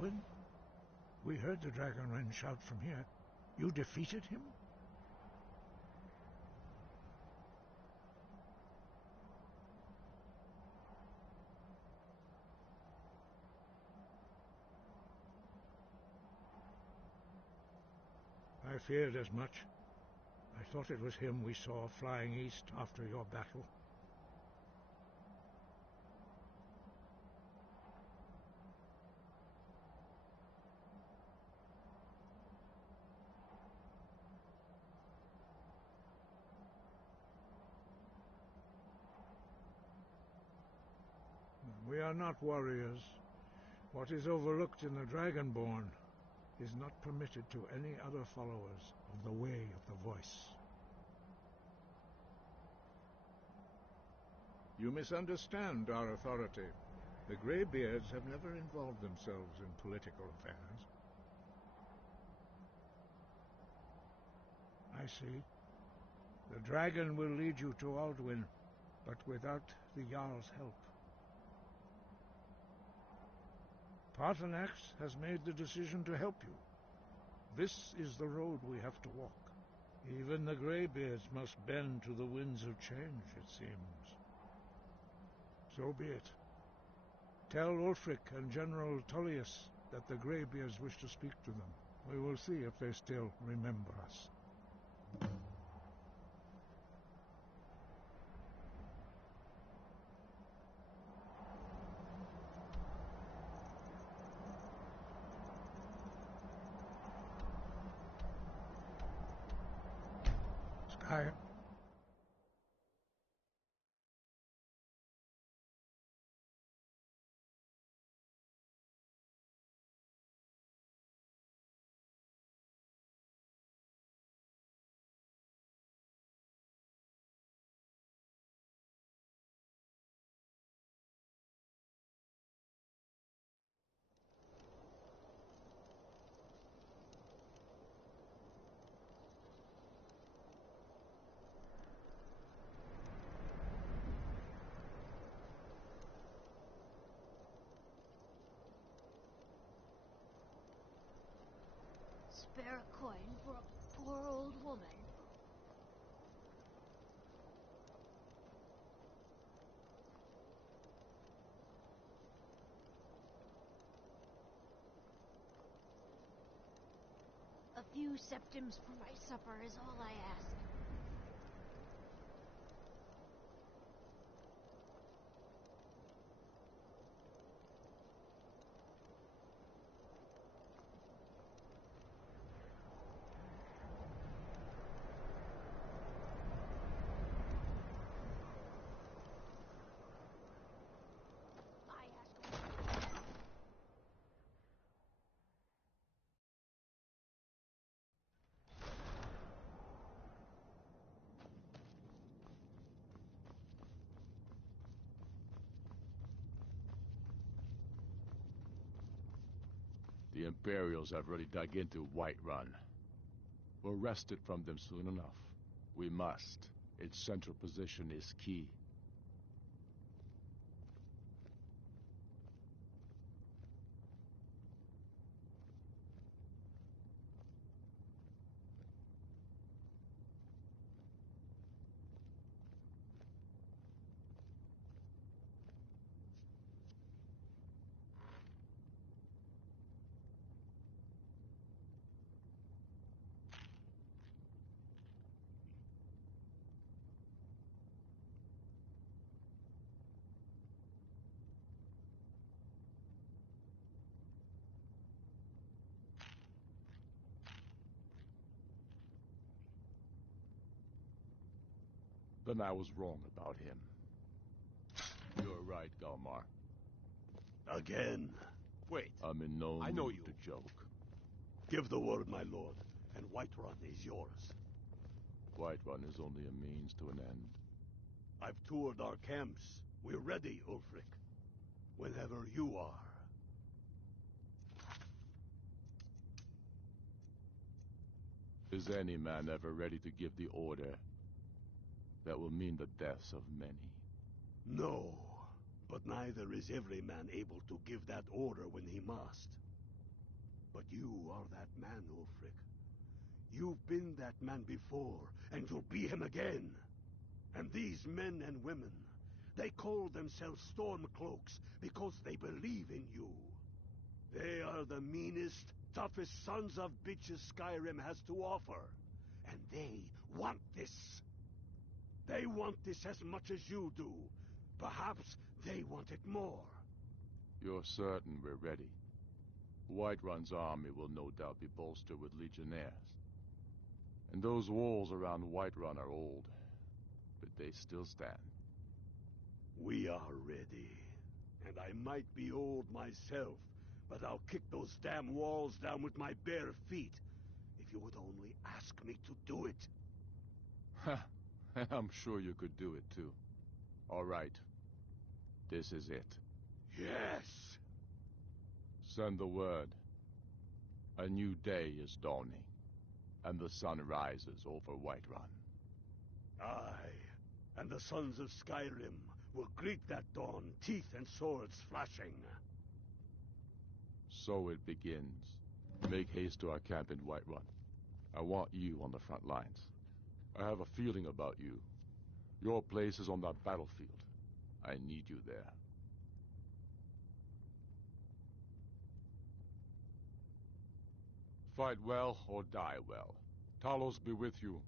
Aldwin? We heard the Dragonren shout from here. You defeated him? I feared as much. I thought it was him we saw flying east after your battle. We are not warriors. What is overlooked in the Dragonborn is not permitted to any other followers of the Way of the Voice. You misunderstand our authority. The Greybeards have never involved themselves in political affairs. I see. The dragon will lead you to Aldwin, but without the Jarl's help. Paarthurnax has made the decision to help you. This is the road we have to walk. Even the Greybeards must bend to the winds of change, it seems. So be it. Tell Ulfric and General Tullius that the Greybeards wish to speak to them. We will see if they still remember us. Skyrim. Spare a coin for a poor old woman. A few septims for my supper is all I ask. The Imperials have already dug into Whiterun. We're wrested from them soon enough. We must. Its central position is key. Then I was wrong about him. You're right, Galmar. Again. Wait. I'm in no I know mood you. to joke. Give the word, my lord, and Whiterun is yours. Whiterun is only a means to an end. I've toured our camps. We're ready, Ulfric. Whenever you are. Is any man ever ready to give the order that will mean the deaths of many? No, but neither is every man able to give that order when he must. But you are that man, Ulfric. You've been that man before, and you'll be him again. And these men and women, they call themselves Stormcloaks because they believe in you. They are the meanest, toughest sons of bitches Skyrim has to offer. And they want this. They want this as much as you do. Perhaps they want it more. You're certain we're ready? Whiterun's army will no doubt be bolstered with legionnaires. And those walls around Whiterun are old, but they still stand. We are ready. And I might be old myself, but I'll kick those damn walls down with my bare feet, if you would only ask me to do it. Ha! I'm sure you could do it too. All right. This is it. Yes! Send the word. A new day is dawning, and the sun rises over Whiterun. Aye, and the sons of Skyrim will greet that dawn, teeth and swords flashing. So it begins. Make haste to our camp in Whiterun. I want you on the front lines. I have a feeling about you. Your place is on that battlefield. I need you there. Fight well or die well. Talos be with you.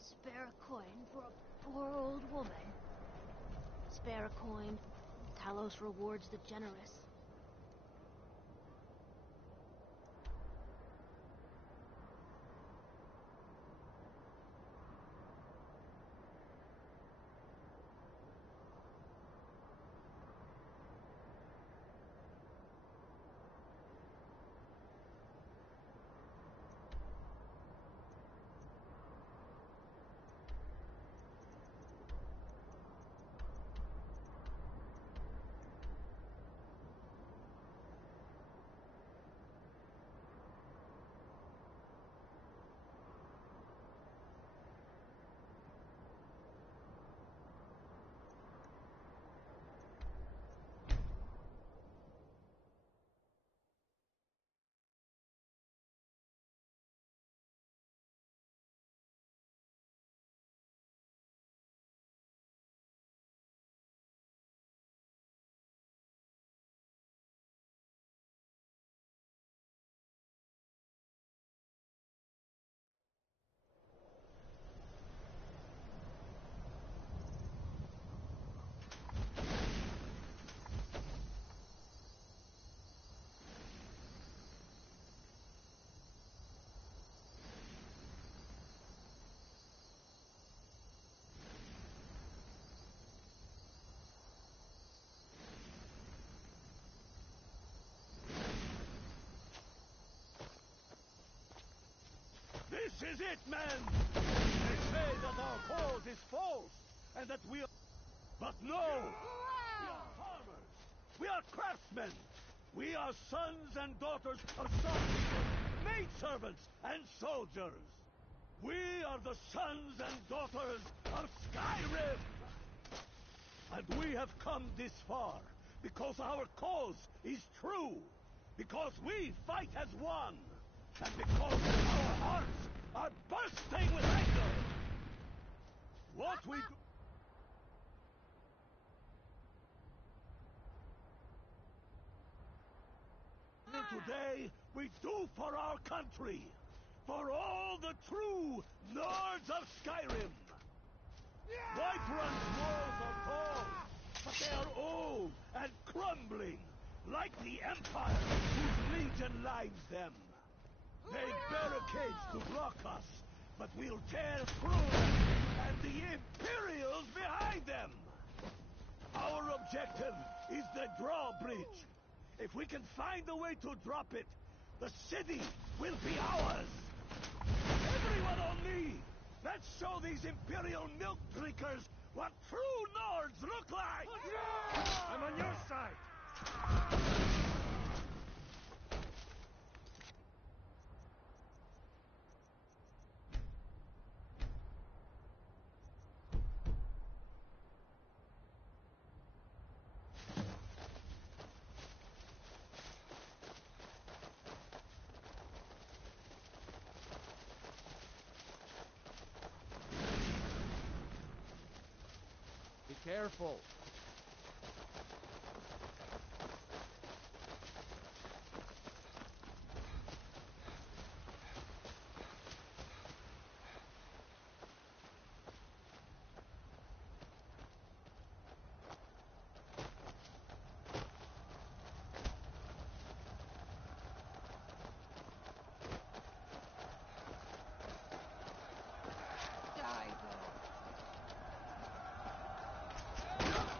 Spare a coin for a poor old woman. Spare a coin, Talos rewards the generous. This is it, men! They say that our cause is false, and that we are... But no! We are farmers! We are craftsmen! We are sons and daughters of shopkeepers, maidservants, and soldiers! We are the sons and daughters of Skyrim! And we have come this far because our cause is true, because we fight as one, and because our hearts are bursting with anger! What we do... today we do for our country, for all the true Lords of Skyrim. Whiterun's walls are tall, but they are old and crumbling, like the Empire whose legion lines them. They barricades to block us, but we'll tear through them, and the Imperials behind them. Our objective is the drawbridge. If we can find a way to drop it, the city will be ours. Everyone on me! Let's show these Imperial milk drinkers what true Nords look like! I'm on your side! Be careful. Die, though.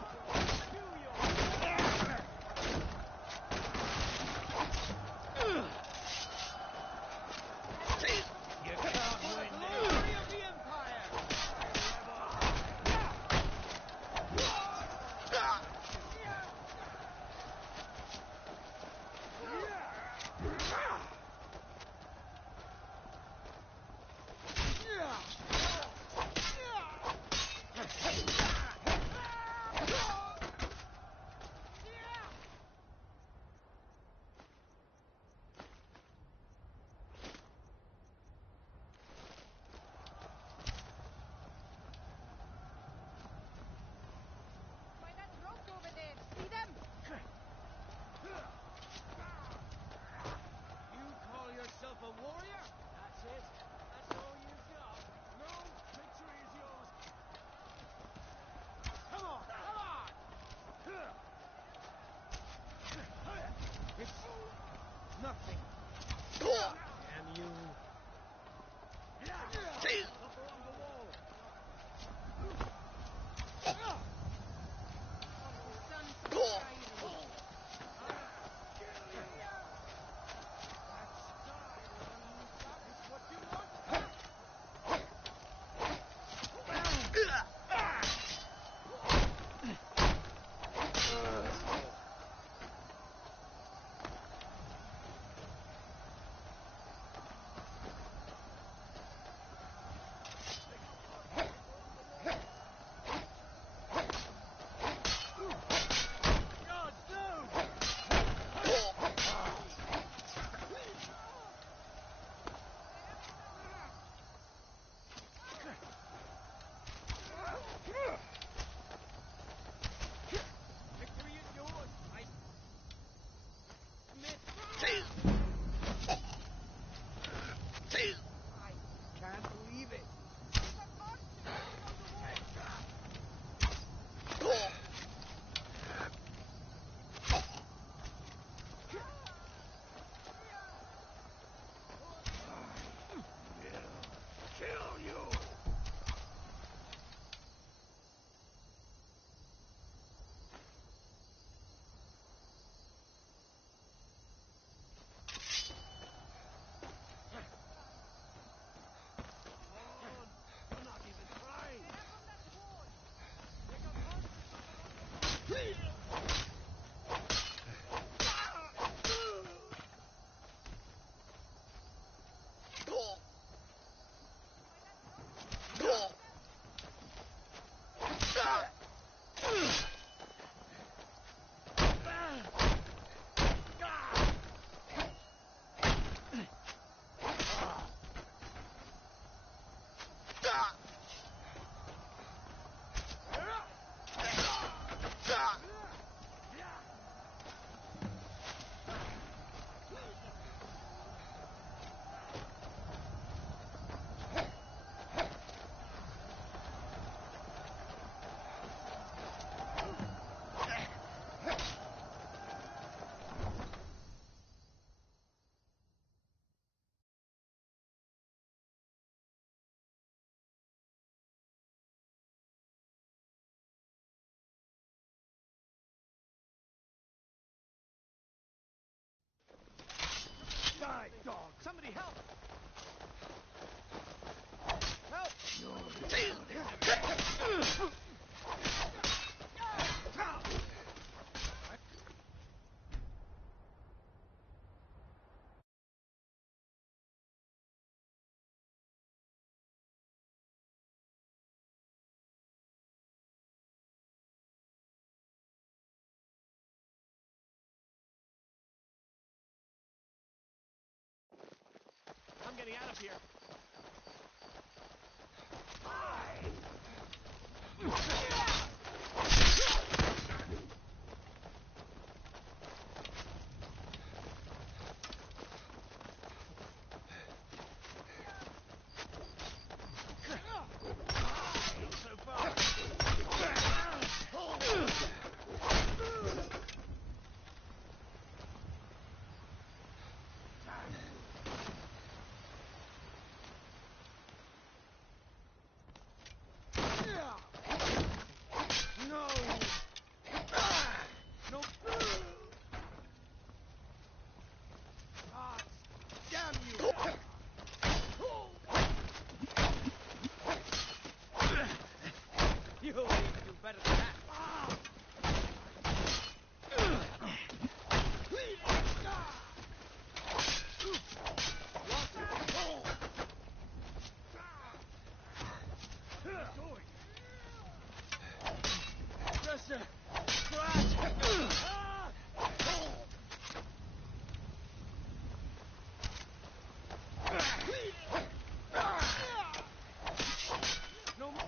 Somebody help! Help! I'm getting out of here. So far. No! No! Ah, damn you! You need to do better than that. Just a scratch. No more.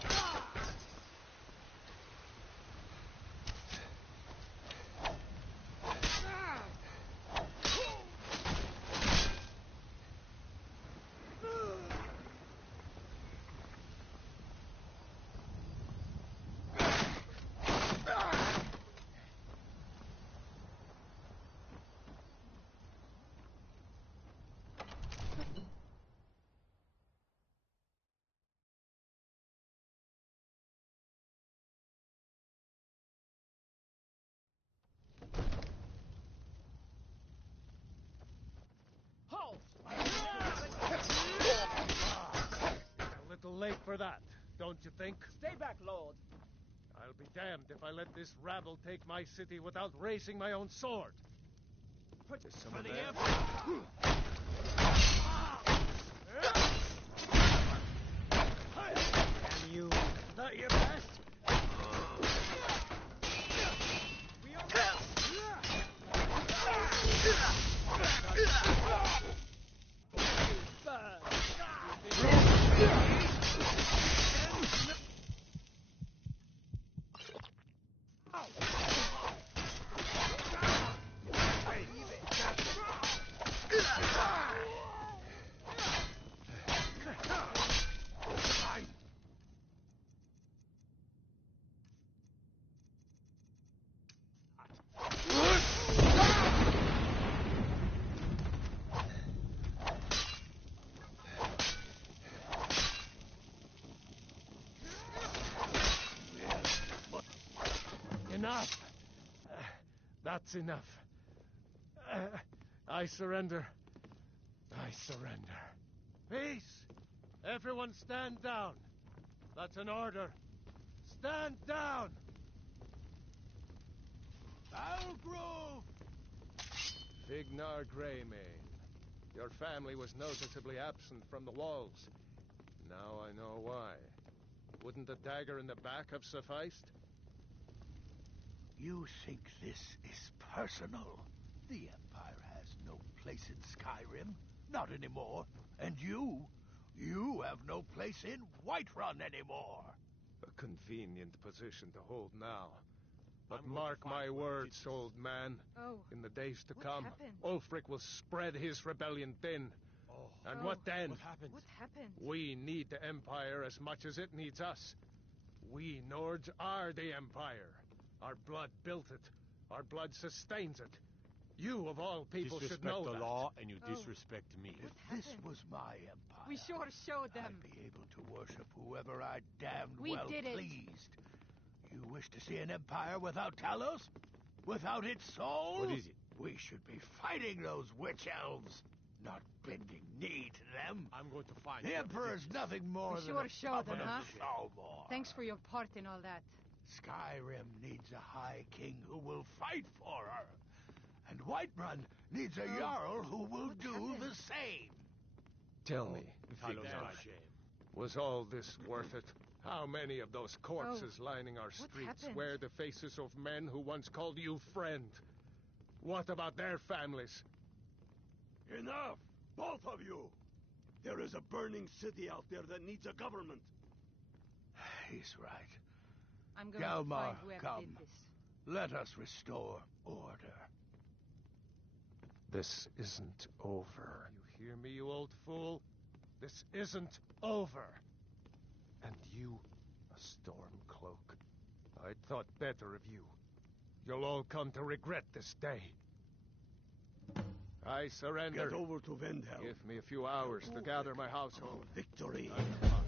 Halt! A little late for that, don't you think? Stay back, Lord. I'll be damned if I let this rabble take my city without raising my own sword. Put Is for someone the there? Emperor. Can you? Not your best? We are Enough! That's enough. I surrender. I surrender. Peace! Everyone stand down. That's an order. Stand down! Algrove! Fignar Greymane. Your family was noticeably absent from the walls. Now I know why. Wouldn't a dagger in the back have sufficed? You think this is personal? The Empire has no place in Skyrim. Not anymore. And you have no place in Whiterun anymore. A convenient position to hold now. But I'm mark going to find my where it words, is. old man. Oh, In the days to what come, happened? Ulfric will spread his rebellion thin. Oh. And Oh. what then? What happened? what happened? We need the Empire as much as it needs us. We Nords are the Empire. Our blood built it. Our blood sustains it. You, of all people, should know Disrespect the that. law, and you Oh. disrespect me. What If this happened? was my empire, We sure showed them. I'd be able to worship whoever I damned We well did it. pleased. You wish to see an empire without Talos? Without its soul? What is it? We should be fighting those witch elves. not bending knee to them. I'm going to find The what Emperor's nothing more We than sure a showed them, puppet huh? of Salmor. Thanks for your part in all that. Skyrim needs a High King who will fight for her. And Whiterun needs a Jarl who will do happened? the same. Tell me, Talos Vigdal, died. was all this worth it? How many of those corpses lining our streets happened? wear the faces of men who once called you friend? What about their families? Enough! Both of you! There is a burning city out there that needs a government. He's right. I'm going to Hjalmar, find whoever come. did this. Let us restore order. This isn't over. You hear me, you old fool? This isn't over. And you, a Stormcloak. I thought better of you. You'll all come to regret this day. I surrender. Get over to Vendel. Give me a few hours to gather my household. Victory. You have my word.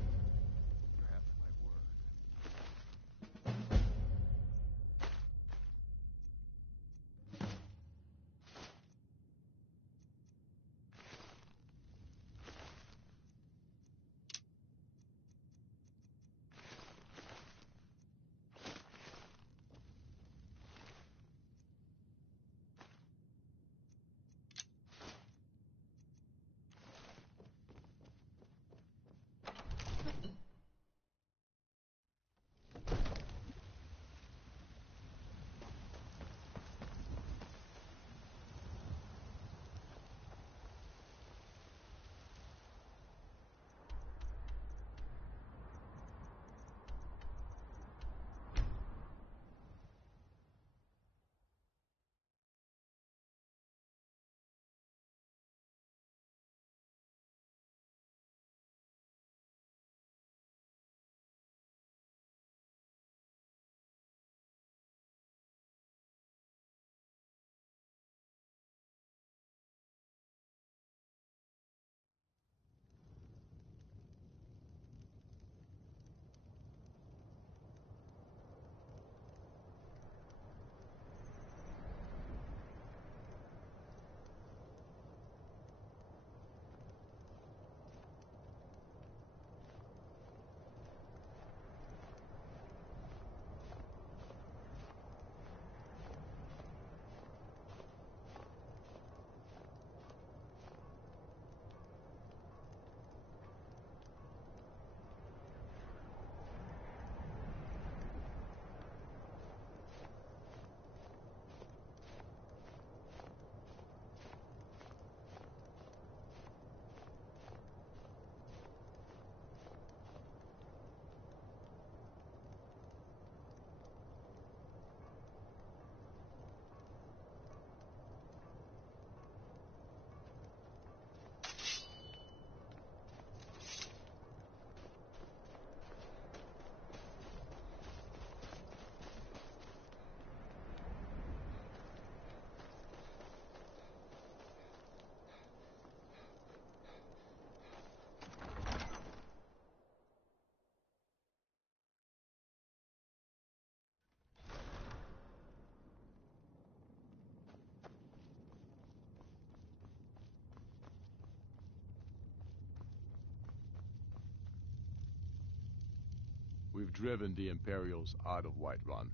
We've driven the Imperials out of Whiterun.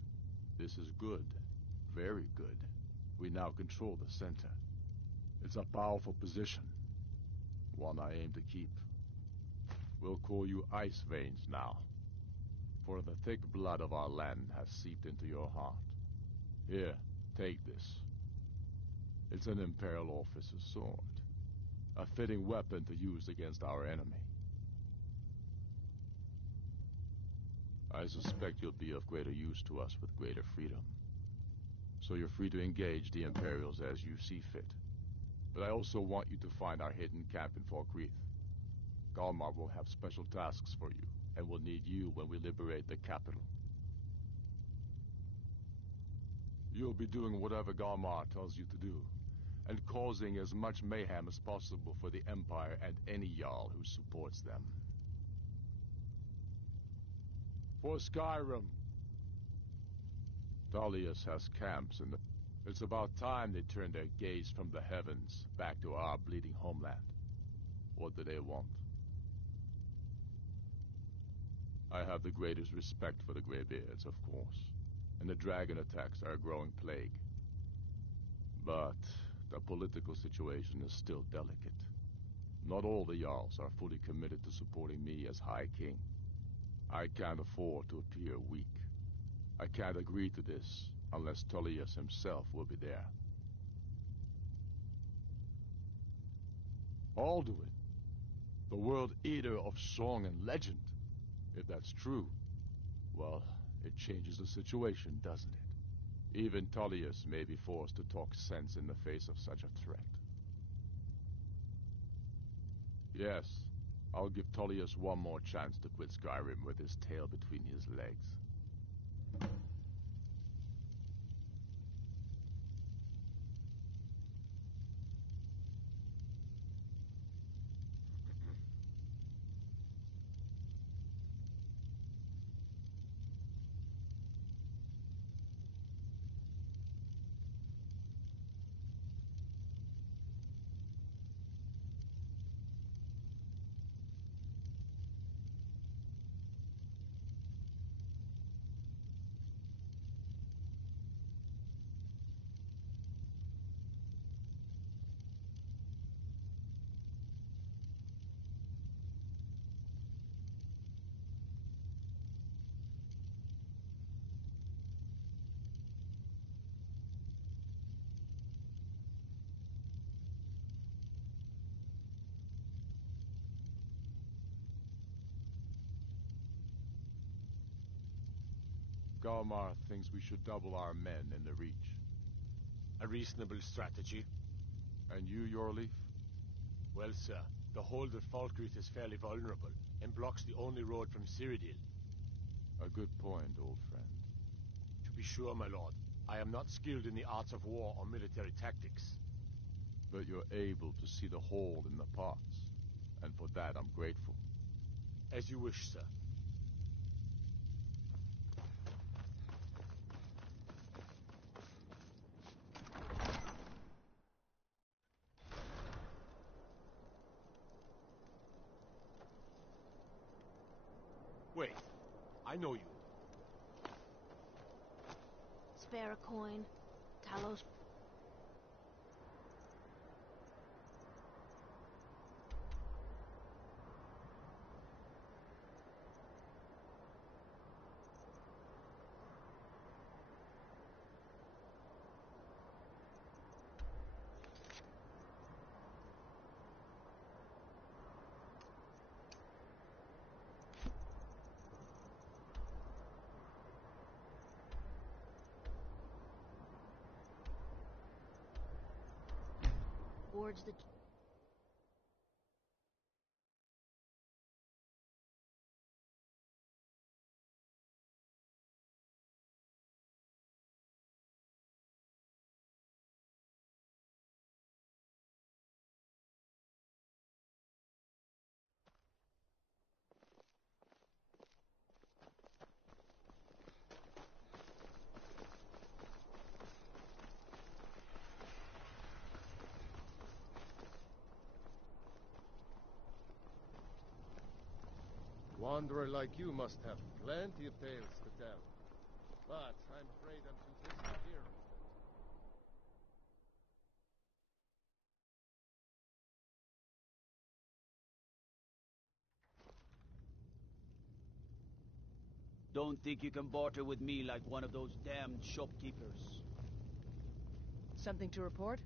This is good. Very good. We now control the center. It's a powerful position. One I aim to keep. We'll call you Ice Veins now. For the thick blood of our land has seeped into your heart. Here, take this. It's an Imperial officer's sword. A fitting weapon to use against our enemy. I suspect you'll be of greater use to us with greater freedom. So you're free to engage the Imperials as you see fit. But I also want you to find our hidden camp in Falkreath. Galmar will have special tasks for you, and will need you when we liberate the capital. You'll be doing whatever Galmar tells you to do, and causing as much mayhem as possible for the Empire and any Jarl who supports them. For Skyrim, Dalius has camps in the It's about time they turned their gaze from the heavens back to our bleeding homeland. What do they want? I have the greatest respect for the Greybeards, of course, and the dragon attacks are a growing plague. But the political situation is still delicate. Not all the Jarls are fully committed to supporting me as High King. I can't afford to appear weak. I can't agree to this unless Tullius himself will be there. Alduin, the World Eater of song and legend. If that's true, well, it changes the situation, doesn't it? Even Tullius may be forced to talk sense in the face of such a threat. Yes, I'll give Tullius one more chance to quit Skyrim with his tail between his legs. Galmar thinks we should double our men in the Reach. A reasonable strategy. And you, Yorleaf? Well, sir, the hold at Falkreath is fairly vulnerable, and blocks the only road from Cyrodiil. A good point, old friend. To be sure, my lord, I am not skilled in the arts of war or military tactics. But you're able to see the hold in the parts, and for that I'm grateful. As you wish, sir. Wait, I know you. Spare a coin. Talos. Towards the... Wanderer like you must have plenty of tales to tell. But I'm afraid I'm too busy to hear 'em. Don't think you can barter with me like one of those damned shopkeepers. Something to report?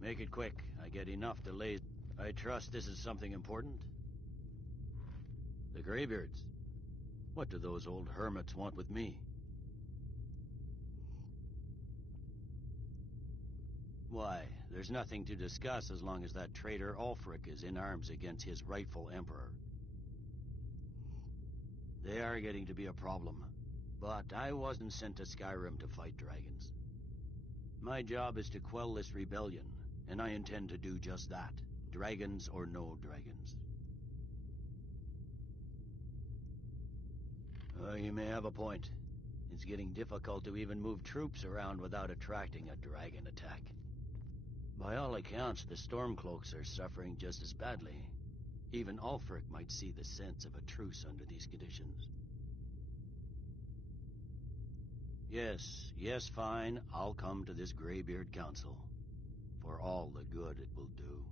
Make it quick. I get enough delays. I trust this is something important. The Greybeards. What do those old hermits want with me? Why, there's nothing to discuss as long as that traitor Ulfric is in arms against his rightful emperor. They are getting to be a problem. But I wasn't sent to Skyrim to fight dragons. My job is to quell this rebellion, and I intend to do just that. Dragons or no dragons. You may have a point. It's getting difficult to even move troops around without attracting a dragon attack. By all accounts, the Stormcloaks are suffering just as badly. Even Ulfric might see the sense of a truce under these conditions. Yes, fine. I'll come to this Greybeard Council. For all the good it will do.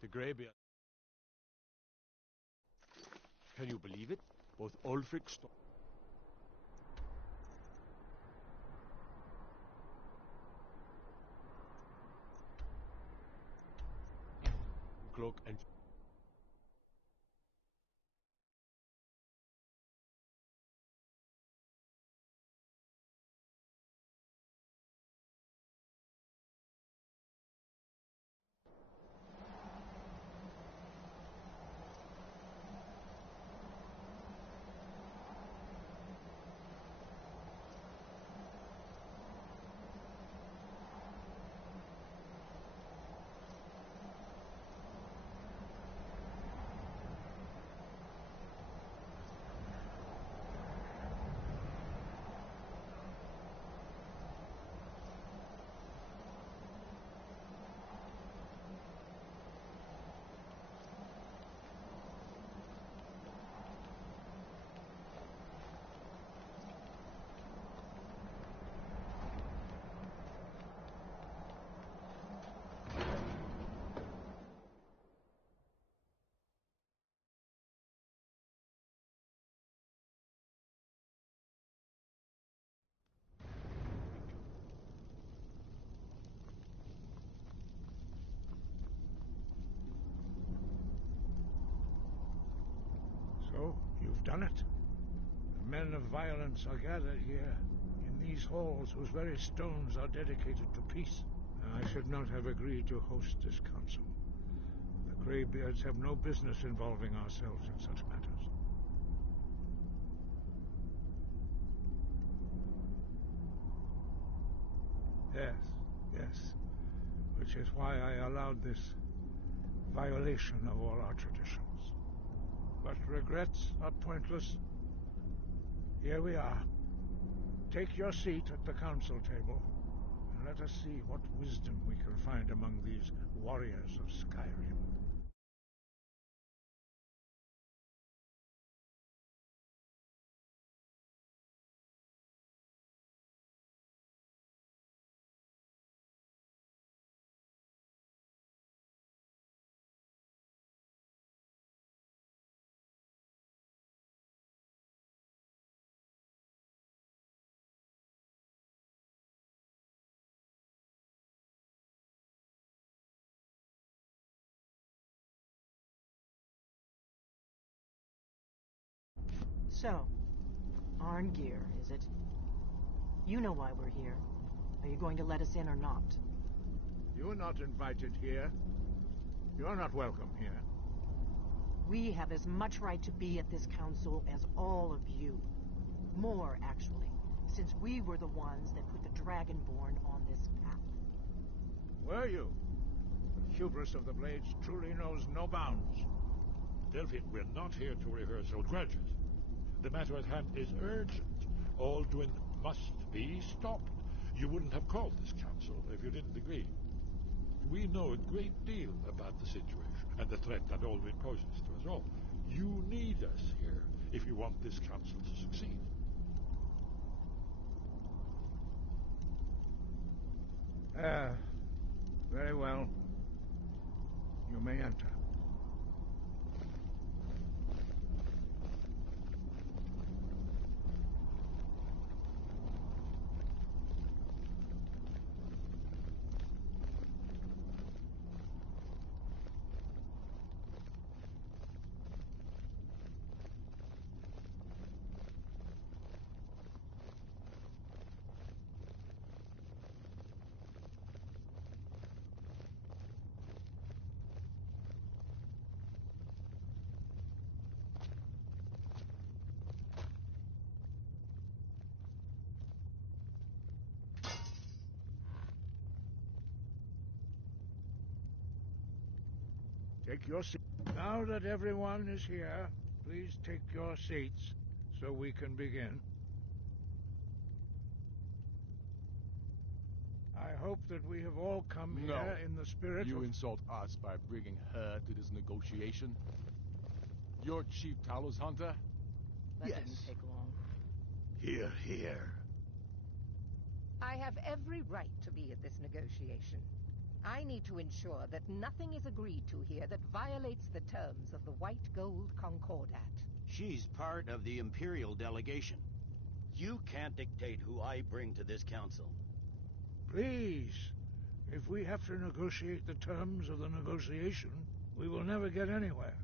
The Greybeard. Can you believe it? Both Ulfric Cloak and So, you've done it. The men of violence are gathered here, in these halls whose very stones are dedicated to peace. I should not have agreed to host this council. The Greybeards have no business involving ourselves in such matters. Yes. Which is why I allowed this violation of all our traditions. But regrets are pointless. Here we are. Take your seat at the council table, and let us see what wisdom we can find among these warriors of Skyrim. So, Arngeir, is it? You know why we're here. Are you going to let us in or not? You're not invited here. You're not welcome here. We have as much right to be at this council as all of you. More, actually, since we were the ones that put the Dragonborn on this path. Were you? The hubris of the Blades truly knows no bounds. Delphine, we're not here to rehearse old grudges. The matter at hand is urgent. Alduin must be stopped. You wouldn't have called this council if you didn't agree. We know a great deal about the situation and the threat that Alduin poses to us all. You need us here if you want this council to succeed. Very well. You may enter. Take your seat. Now that everyone is here, please take your seats so we can begin. I hope that we have all come here in the spirit You of... insult us by bringing her to this negotiation? You're Chief Talos Hunter? That didn't take long. Hear, hear. I have every right to be at this negotiation. I need to ensure that nothing is agreed to here that violates the terms of the White Gold Concordat. She's part of the Imperial delegation. You can't dictate who I bring to this council. Please, if we have to negotiate the terms of the negotiation, we will never get anywhere.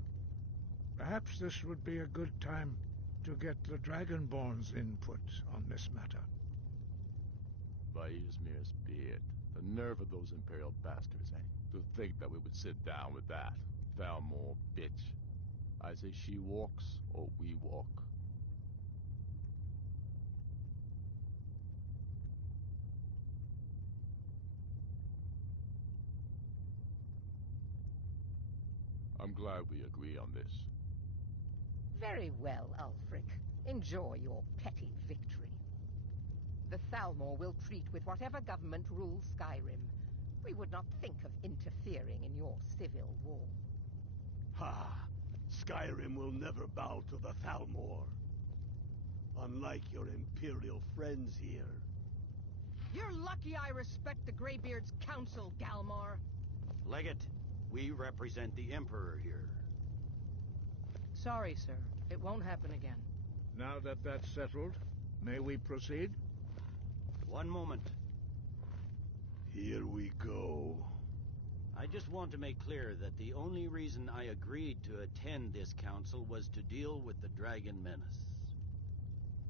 Perhaps this would be a good time to get the Dragonborn's input on this matter. By Izmir's beard, the nerve of those Imperial bastards, eh? To think that we would sit down with that. Thalmor, bitch. I say she walks, or we walk. I'm glad we agree on this. Very well, Ulfric. Enjoy your petty victory. The Thalmor will treat with whatever government rules Skyrim. We would not think of interfering in your civil war. Ha! Skyrim will never bow to the Thalmor. Unlike your Imperial friends here. You're lucky I respect the Greybeard's counsel, Galmar. Legate, we represent the Emperor here. Sorry, sir. It won't happen again. Now that that's settled, may we proceed? One moment. Here we go. I just want to make clear that the only reason I agreed to attend this council was to deal with the Dragon Menace.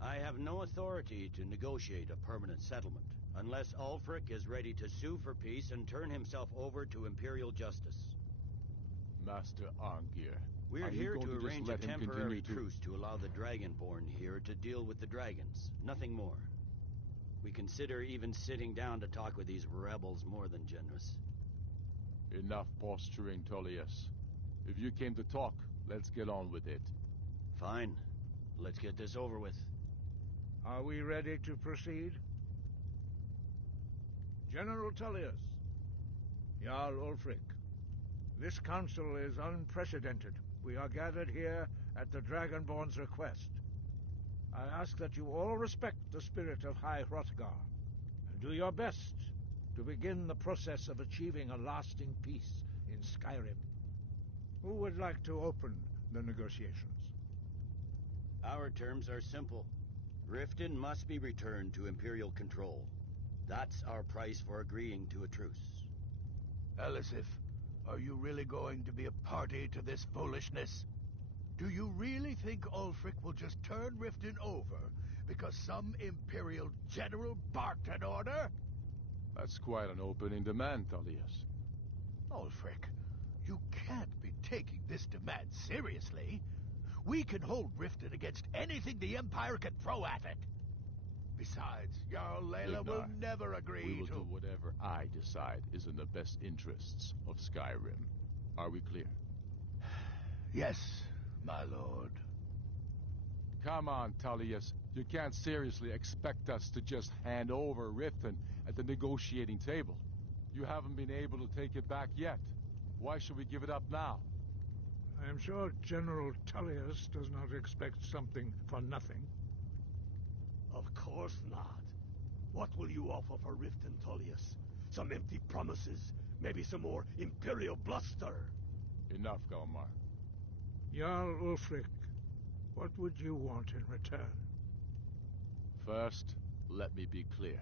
I have no authority to negotiate a permanent settlement, unless Ulfric is ready to sue for peace and turn himself over to Imperial justice. Master Arngir, We're are here you going to arrange a just let him temporary continue to... truce to allow the Dragonborn here to deal with the dragons. Nothing more. We consider even sitting down to talk with these rebels more than generous. Enough posturing, Tullius. If you came to talk, let's get on with it. Fine. Let's get this over with. Are we ready to proceed? General Tullius, Jarl Ulfric, this council is unprecedented. We are gathered here at the Dragonborn's request. I ask that you all respect the spirit of High Hrothgar, and do your best to begin the process of achieving a lasting peace in Skyrim. Who would like to open the negotiations? Our terms are simple. Riften must be returned to Imperial control. That's our price for agreeing to a truce. Elisif, are you really going to be a party to this foolishness? Do you really think Ulfric will just turn Riften over because some Imperial general barked an order? That's quite an opening demand, Tullius. Ulfric, you can't be taking this demand seriously. We can hold Riften against anything the Empire can throw at it. Besides, Jarl Layla will never agree We will to... do whatever I decide is in the best interests of Skyrim. Are we clear? Yes, my lord. Come on, Tullius. You can't seriously expect us to just hand over Riften at the negotiating table. You haven't been able to take it back yet. Why should we give it up now? I am sure General Tullius does not expect something for nothing. Of course not. What will you offer for Riften, Tullius? Some empty promises? Maybe some more Imperial bluster? Enough, Galmar. Jarl Ulfric, what would you want in return? First, let me be clear.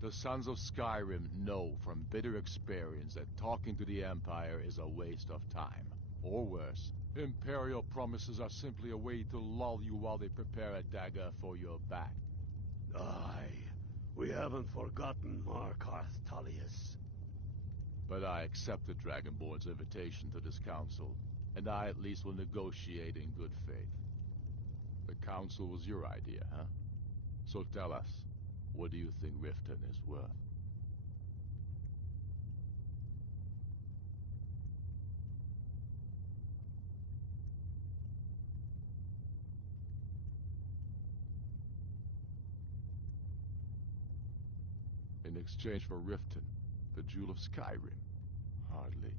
The Sons of Skyrim know from bitter experience that talking to the Empire is a waste of time. Or worse, Imperial promises are simply a way to lull you while they prepare a dagger for your back. Aye, we haven't forgotten Markarth, Tullius. But I accept the Dragonborn's invitation to this council, and I at least will negotiate in good faith. The council was your idea, huh? So tell us, what do you think Riften is worth? In exchange for Riften, the jewel of Skyrim? Hardly.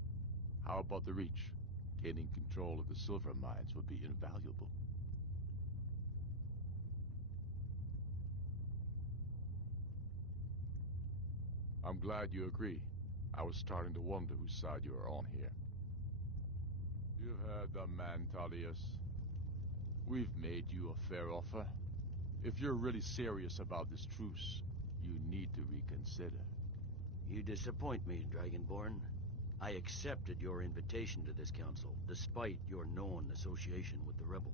How about the Reach? Gaining control of the silver mines would be invaluable. I'm glad you agree. I was starting to wonder whose side you are on here. You've heard the man, Tullius. We've made you a fair offer. If you're really serious about this truce, you need to reconsider. You disappoint me, Dragonborn. I accepted your invitation to this council, despite your known association with the rebels.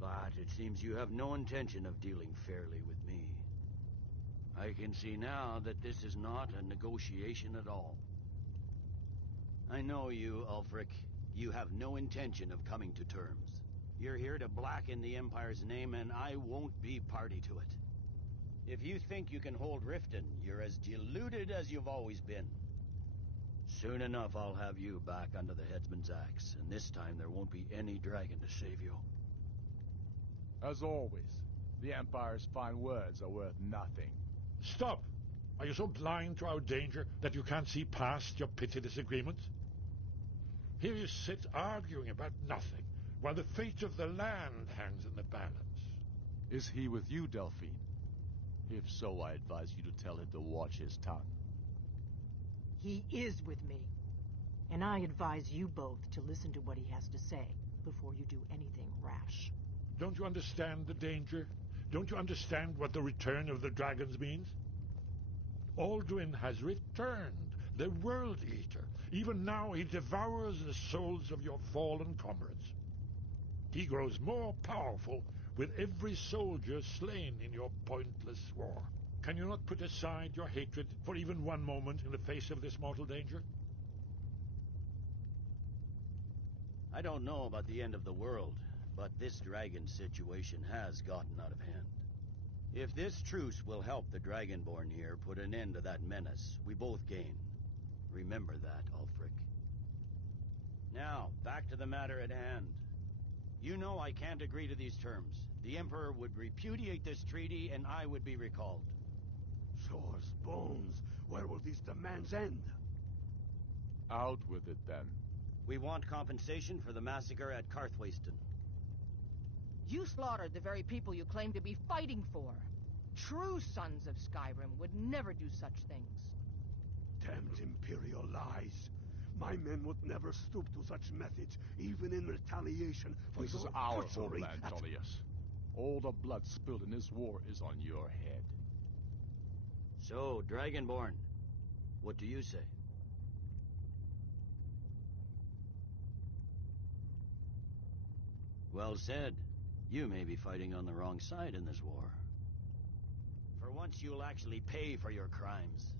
But it seems you have no intention of dealing fairly with me. I can see now that this is not a negotiation at all. I know you, Ulfric. You have no intention of coming to terms. You're here to blacken the Empire's name, and I won't be party to it. If you think you can hold Riften, you're as deluded as you've always been. Soon enough, I'll have you back under the headsman's axe, and this time there won't be any dragon to save you. As always, the Empire's fine words are worth nothing. Stop! Are you so blind to our danger that you can't see past your petty disagreements? Here you sit arguing about nothing, while the fate of the land hangs in the balance. Is he with you, Delphine? If so, I advise you to tell him to watch his tongue. He is with me. And I advise you both to listen to what he has to say before you do anything rash. Don't you understand the danger? Don't you understand what the return of the dragons means? Alduin has returned, the World Eater. Even now he devours the souls of your fallen comrades. He grows more powerful with every soldier slain in your pointless war. Can you not put aside your hatred for even one moment in the face of this mortal danger? I don't know about the end of the world, but this dragon situation has gotten out of hand. If this truce will help the Dragonborn here put an end to that menace, we both gain. Remember that, Ulfric. Now, back to the matter at hand. You know I can't agree to these terms. The Emperor would repudiate this treaty, and I would be recalled. Shores, bones, where will these demands end? Out with it, then. We want compensation for the massacre at Karthwasten. You slaughtered the very people you claim to be fighting for. True sons of Skyrim would never do such things. Damned Imperial lies. My men would never stoop to such methods, even in retaliation for This is your our butchery homeland, at... Tullius. All the blood spilled in this war is on your head. So, Dragonborn, what do you say? Well said. You may be fighting on the wrong side in this war. For once you'll actually pay for your crimes.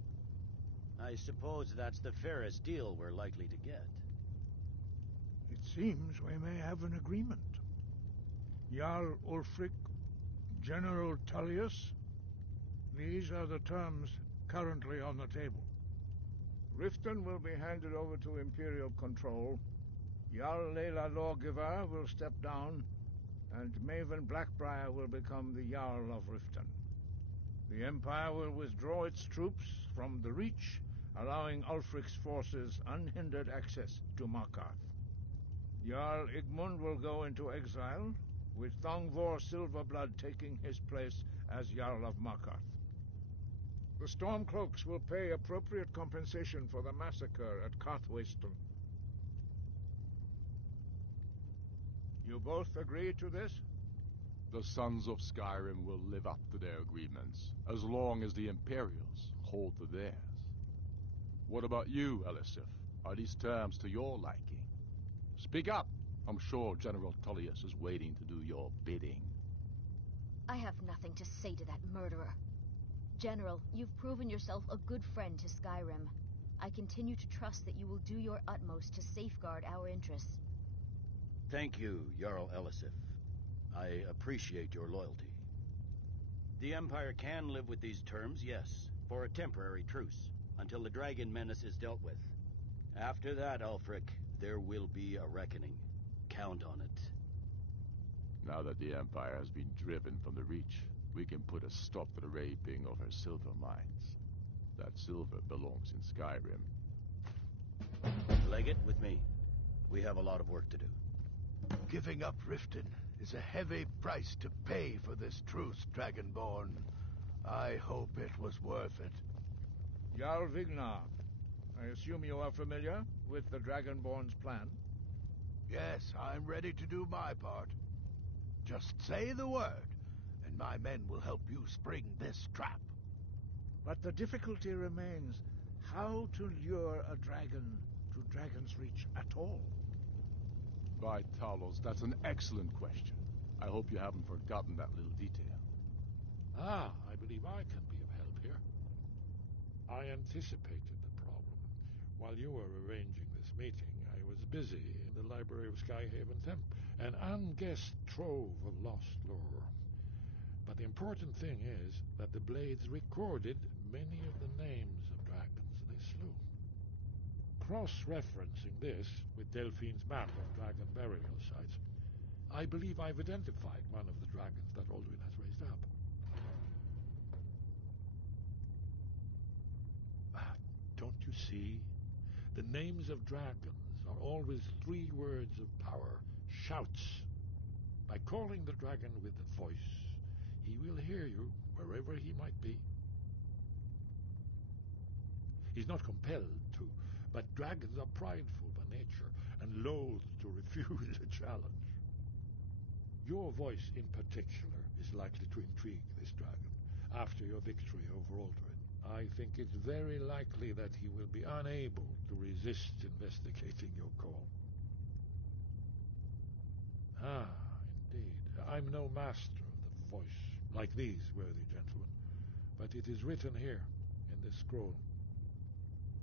I suppose that's the fairest deal we're likely to get. It seems we may have an agreement. Jarl Ulfric, General Tullius, these are the terms currently on the table. Riften will be handed over to Imperial control. Jarl Layla Lawgiver will step down, and Maven Blackbriar will become the Jarl of Riften. The Empire will withdraw its troops from the Reach, allowing Ulfric's forces unhindered access to Markarth. Jarl Igmund will go into exile, with Thongvor Silverblood taking his place as Jarl of Markarth. The Stormcloaks will pay appropriate compensation for the massacre at Karthwasten. You both agree to this? The Sons of Skyrim will live up to their agreements, as long as the Imperials hold to theirs. What about you, Elisif? Are these terms to your liking? Speak up! I'm sure General Tullius is waiting to do your bidding. I have nothing to say to that murderer. General, you've proven yourself a good friend to Skyrim. I continue to trust that you will do your utmost to safeguard our interests. Thank you, Jarl Elisif. I appreciate your loyalty. The Empire can live with these terms, yes, for a temporary truce, until the dragon menace is dealt with. After that, Ulfric, there will be a reckoning. Count on it. Now that the Empire has been driven from the Reach, we can put a stop to the raping of her silver mines. That silver belongs in Skyrim. Legate, with me. We have a lot of work to do. Giving up Riften is a heavy price to pay for this truce, Dragonborn. I hope it was worth it. Jarl Vignar, I assume you are familiar with the Dragonborn's plan? Yes, I'm ready to do my part. Just say the word, and my men will help you spring this trap. But the difficulty remains how to lure a dragon to Dragon's Reach at all. By Talos, that's an excellent question. I hope you haven't forgotten that little detail. Ah, I believe I can be of help here. I anticipated the problem. While you were arranging this meeting, I was busy in the library of Skyhaven Temp, an unguessed trove of lost lore. But the important thing is that the blades recorded many of the names of dragons they slew. Cross-referencing this with Delphine's map of dragon burial sites, I believe I've identified one of the dragons that Alduin has raised up. Don't you see? The names of dragons are always 3 words of power, shouts. By calling the dragon with the voice, he will hear you wherever he might be. He's not compelled to, but dragons are prideful by nature and loath to refuse a challenge. Your voice in particular is likely to intrigue this dragon after your victory over Alduin. I think it's very likely that he will be unable to resist investigating your call. Ah, indeed. I'm no master of the voice, like these worthy gentlemen, but it is written here in this scroll.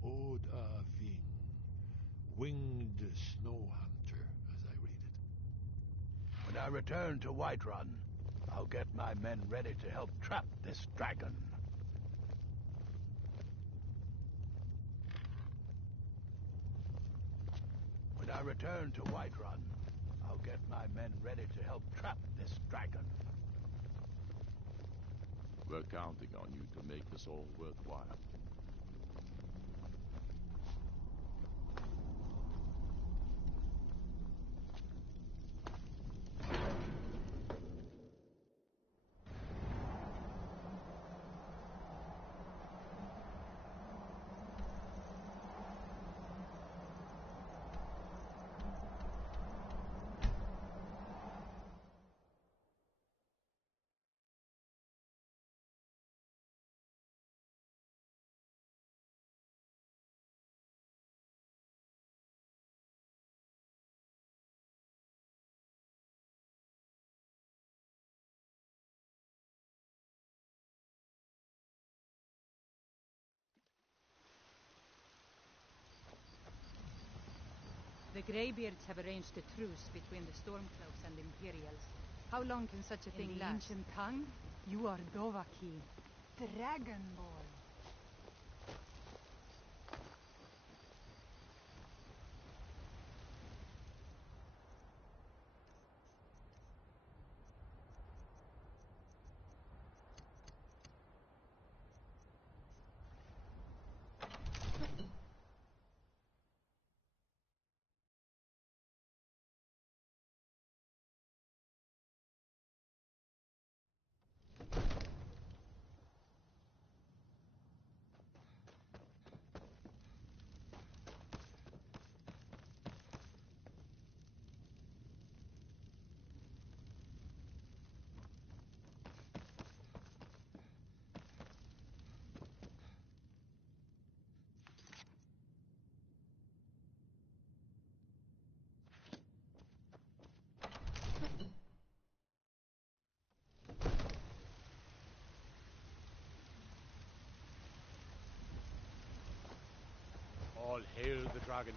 Od a Ving, winged snow hunter, as I read it. When I return to Whiterun, I'll get my men ready to help trap this dragon. When I return to Whiterun, I'll get my men ready to help trap this dragon. We're counting on you to make this all worthwhile. The Greybeards have arranged a truce between the Stormcloaks and Imperials. How long can such a thing last? In the ancient tongue, you are Dovahki, Dragonborn. All hail the Dragonborn.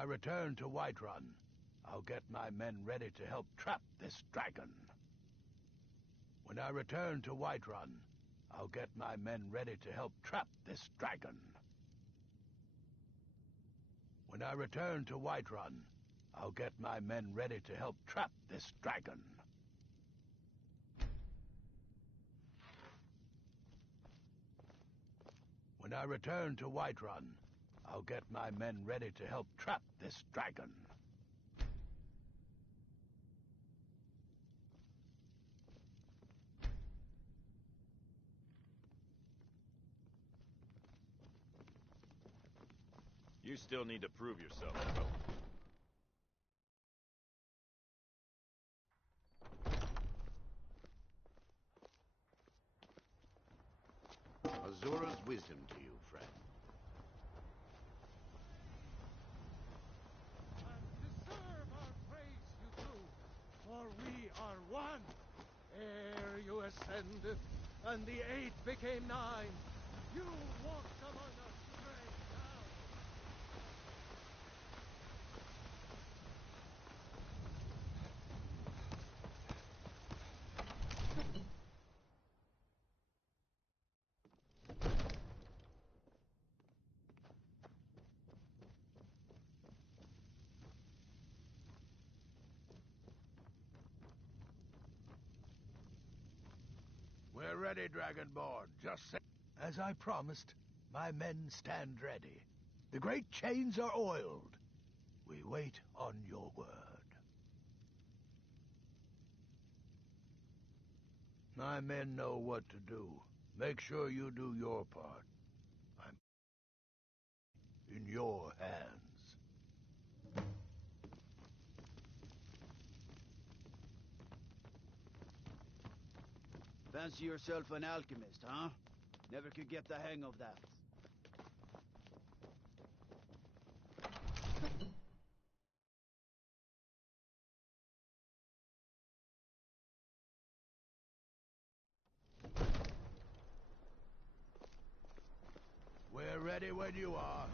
When I return to Whiterun, I'll get my men ready to help trap this dragon. When I return to Whiterun, I'll get my men ready to help trap this dragon. When I return to Whiterun, I'll get my men ready to help trap this dragon. When I return to Whiterun, I'll get my men ready to help trap this dragon. You still need to prove yourself, Echo. Azura's wisdom to you, friend. And deserve our praise, you do, for we are one. Ere you ascended, and the 8 became 9, you walked among us straight down. We're ready, Dragonborn. Just say... As I promised, my men stand ready. The great chains are oiled. We wait on your word. My men know what to do. Make sure you do your part. I'm in your hands. Fancy yourself an alchemist, huh? Never could get the hang of that. We're ready when you are.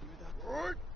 Hear that?